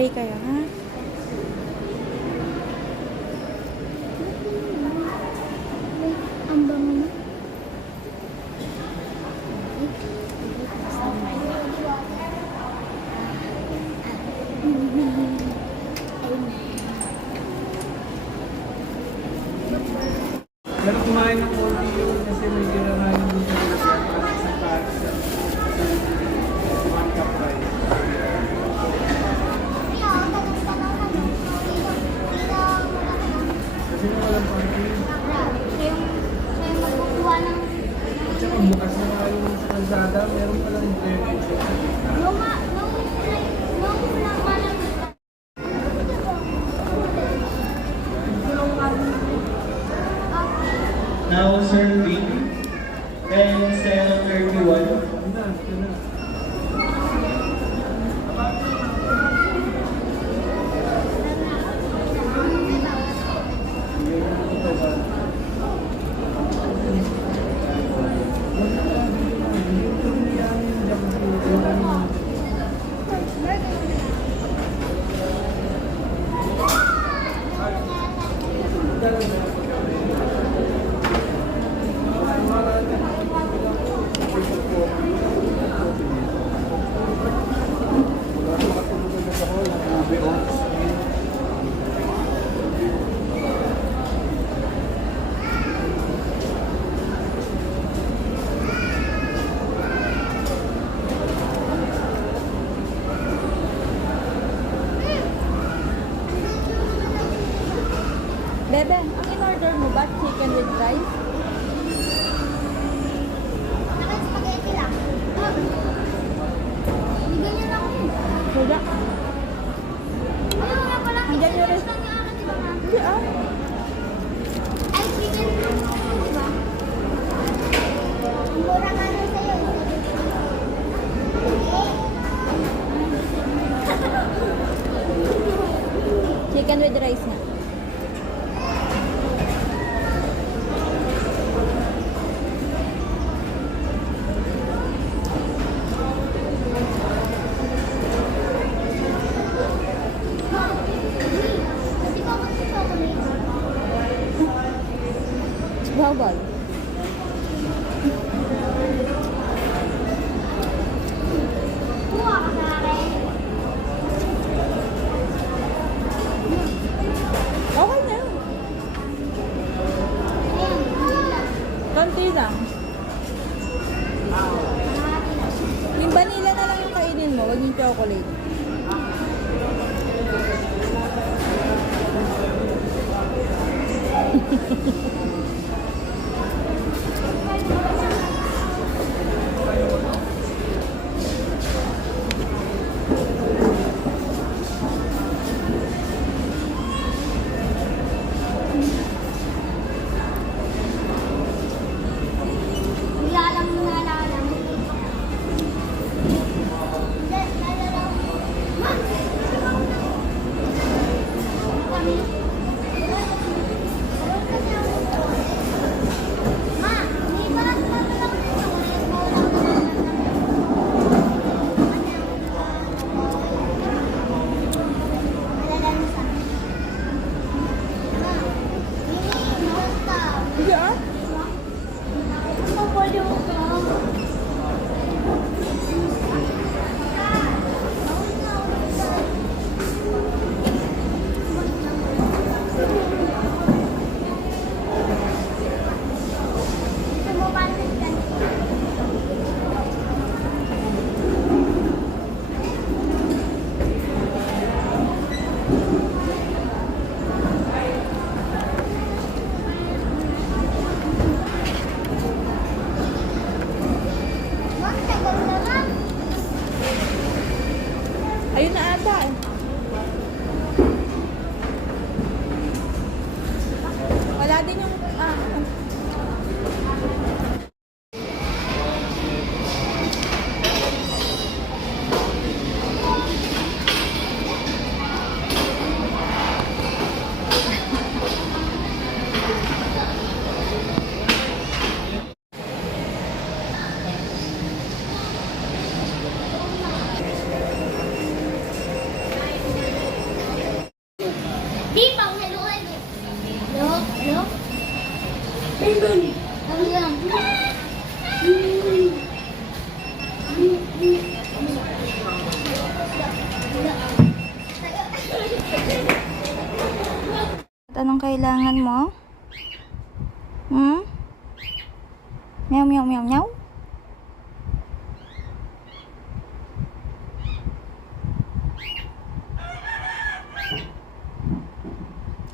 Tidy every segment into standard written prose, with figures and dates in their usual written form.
Mag-pray kayo, ha? Ang bango mo. Pero kumain ng konti yun kasi may ginamahin mo sa lalagyan para sa pares sa one cup rice. Kasi na walang parking. At saka bukas na nga yung sa kalsada, meron palang drainage. Now serving 10:31. Ano na, ito na. Bebe, ang in-order mo ba? Chicken with rice? Wala. Nandiyan yung rest. Hindi ah. Chicken with rice na. Bawal. Okay na yun. Konti lang. Yung vanilla na lang yung kainin mo, huwag yung chocolate. meow, meow, meow.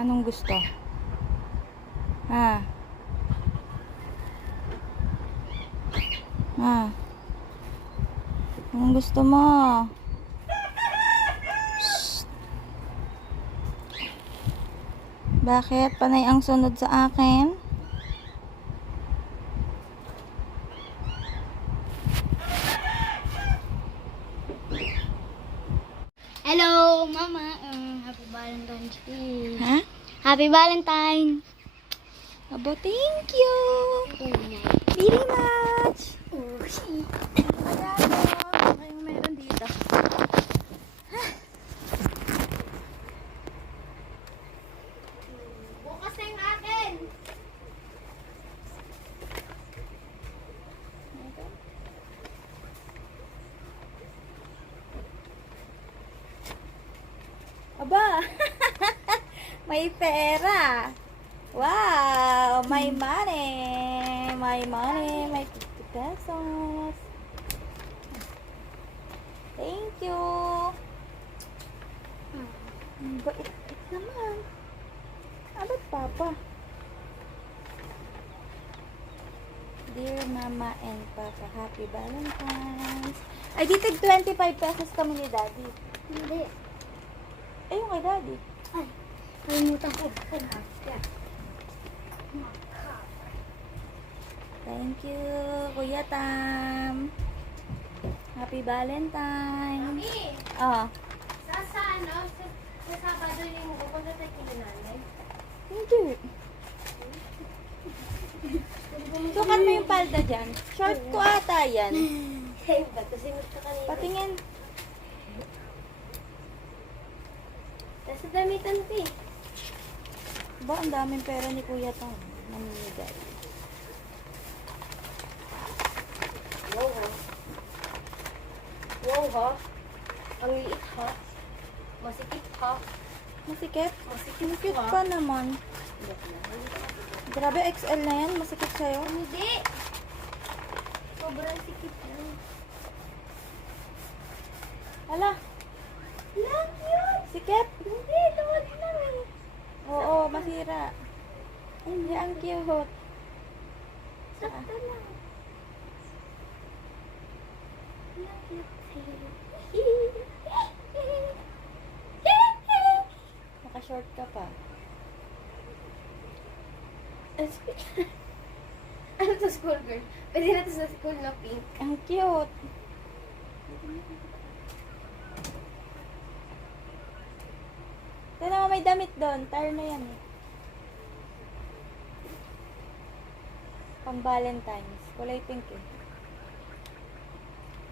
Anong gusto? Ha? Ha? Anong gusto mo? Shh. Bakit? Panay ang sunod sa akin? Hello, Mama. Happy Valentine's Day. Ha? Happy Valentine. Aba, thank you! Very much! Marami. Ano yung meron dito? Bukas na yung akin. Aba! May pera! Wow! May money! May money! May 50 pesos! Thank you! Ang bait naman! Abot papa! Dear Mama and Papa, Happy Valentine's! Ay, dito 25 pesos kami ni Daddy. Hindi. Eh, yung kay Daddy. Ay, kalimutan ko. Thank you, Kuya Tam. Happy Valentine. Mami, Oh, sa Sabado yung pupunta tayo kina nanay. hindi. Sukat mo yung palda dyan. Short ko ata yan. Same ba? Kasi gusto kanina. Patingin. Nasa damitan ko eh. Ba, ang daming pera ni Kuya Tam. Mamimigay. Wow ha. Wow ha. Ang liit ha. Masikip ha. Masikip? Masikip Ang cute ha. pa naman. Grabe, XL na yan. Masikip sa'yo. Hindi. Sobrang sikip lang. Hala, Lang yun. sikip. Hindi, luwag lang eh. Oo, masira. Hindi, ang cute. Sakto lang. Naka-short ka pa. Ano to school girl? Pwede na to sa school na pink. Ang cute. Tignan mo, may damit doon. Tire na yan eh. Pang Valentine's. Kulay pink eh.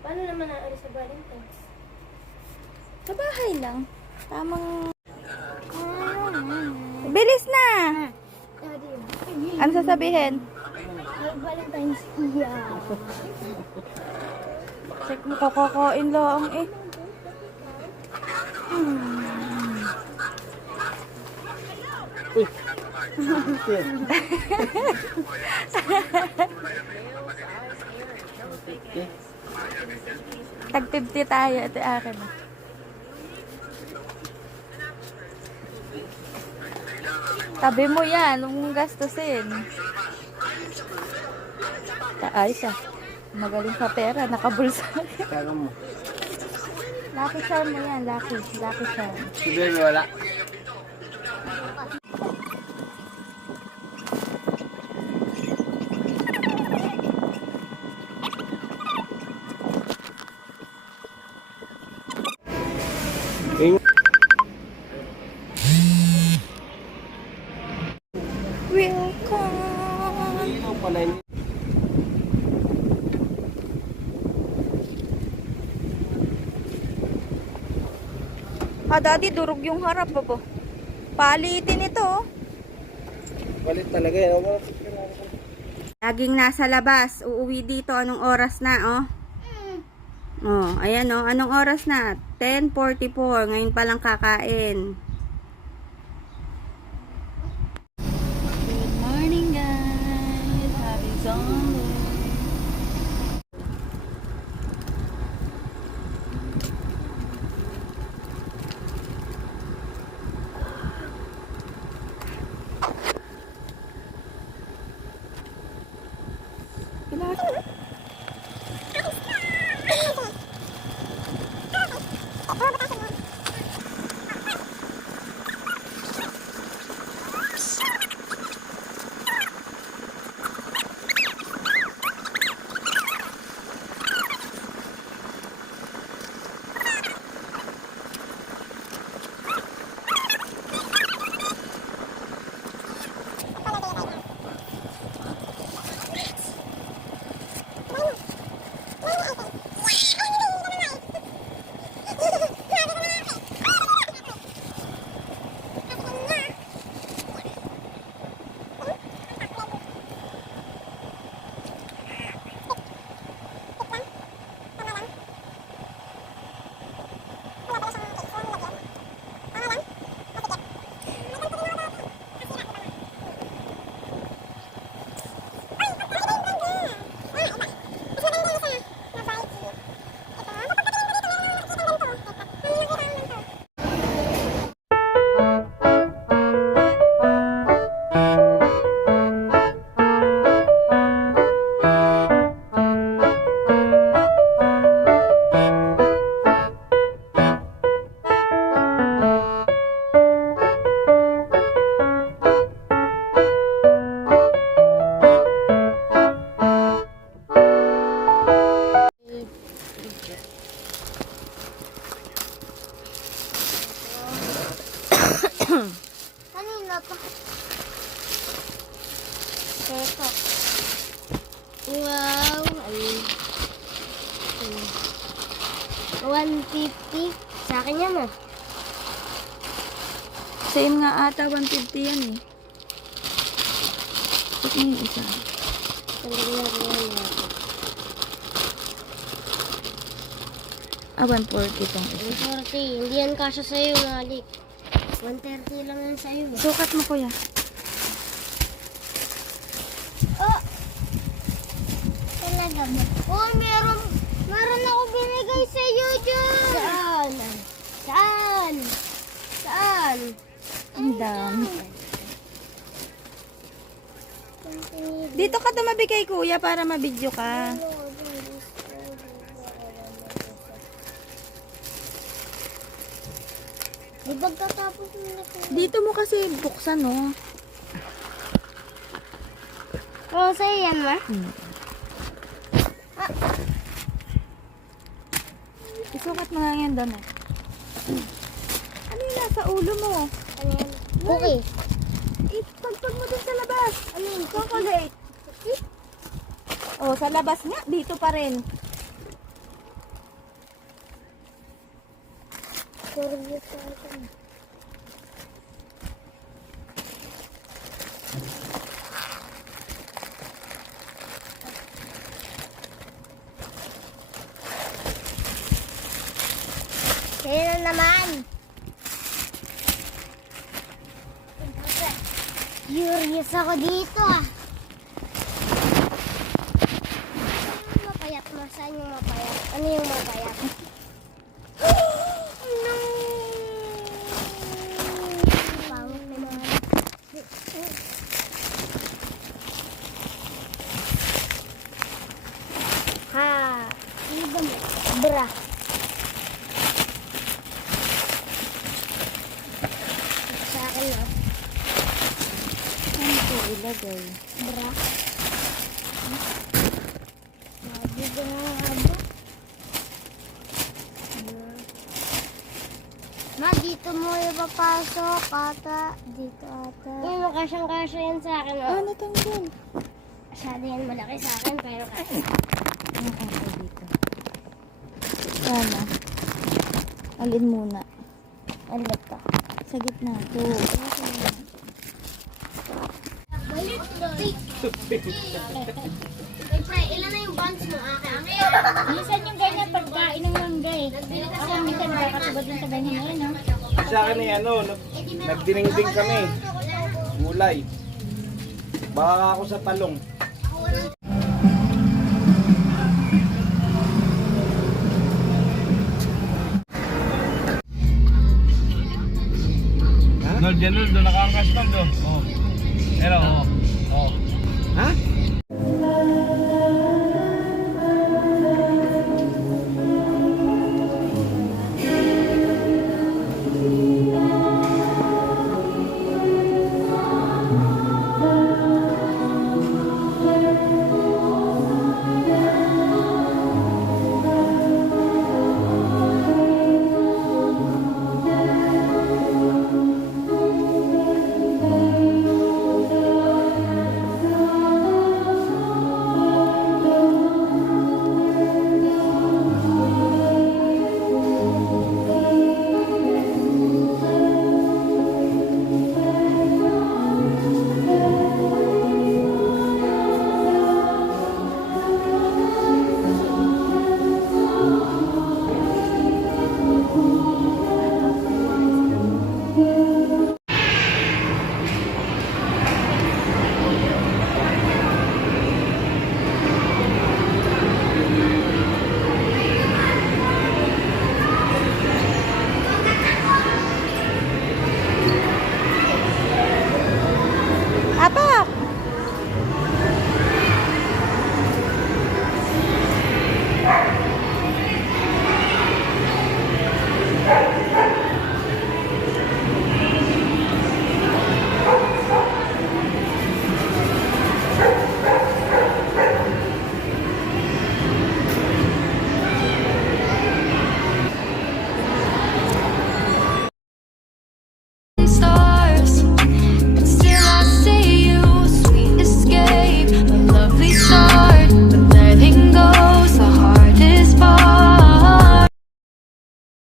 Paano naman ang sa Valentine's? Sa bahay lang. Tamang... Bilis na! Ano sasabihin? Valentine's Day. Check mo, kakakain lang eh. Tag 50 tayo. Ito akin. Tabi mo yan. Huwag mong gastusin. Ayos ah. Magaling sa pera. Nakabulsa. Kaya mo. Lucky charm mo yan. Lucky. Lucky charm. Si Bebe wala. Welcome. Ikaw pala yun. Ah, daddy, durog yung harap, babo. Palitin ito, oh. Palit talaga yan. Laging nasa labas. Uuwi dito. Anong oras na, oh? Oh, ayan, oh. Anong oras na? 10:44. Ngayon pa lang kakain. Good morning, guys. Happy Sunday. 150. Sa akin yan ah. Same nga ata, 150 yan eh. Ba't yung isa? Sandali natin. 140 tong isa. 140. Hindi yan kasya sa'yo, Malik. 130 lang yan sa'yo. Sukat mo kuya. Oh! Talaga ba? Oh, meron ako binigay sa'yo dyan! Saan? Saan? Saan? Ang dami. Dito ka tumabi kay kuya para mabidyo ka. Di ba katapos nila ko? Dito mo kasi buksan, no? Oh, sa'yo yan, ma? Isukat mo nga yan doon, eh. Ano yung nasa ulo mo? Ano yan? Cookie. Ipagpag mo dun sa labas. Ano yun? Chocolate. Oh, sa labas nga. Dito pa rin. Sorry sa akin. Sa'yo na naman. Curious ako dito ah. Ano yung mapayat mo? Saan yung mapayat? Ano yung mapayat? No! Pangit naman. Ha! Ano ba mo? Bra. Sa akin na. Ano ito ilagay? Bra. Sabi ko nga ba? Ma, dito mo ipapasok ata. Dito ata. Uy, makasyang-kasya yan sa akin. Oh. Natanggal. Masyado yan malaki sa akin, pero kasya. Ano ako dito? Sana. Alin muna. Alit ka. Sa gitna. Ito. Ilan na yung buns mo akin? Minsan yung ganyan pagkain ng mangga eh. Ako minsan nakakatubad din sa ganyan na yun, no? Sa akin eh, nagdinengding kami. Gulay. Baka ako sa talong. Nol, dyan doon nakangkas doon. Oh. Pero,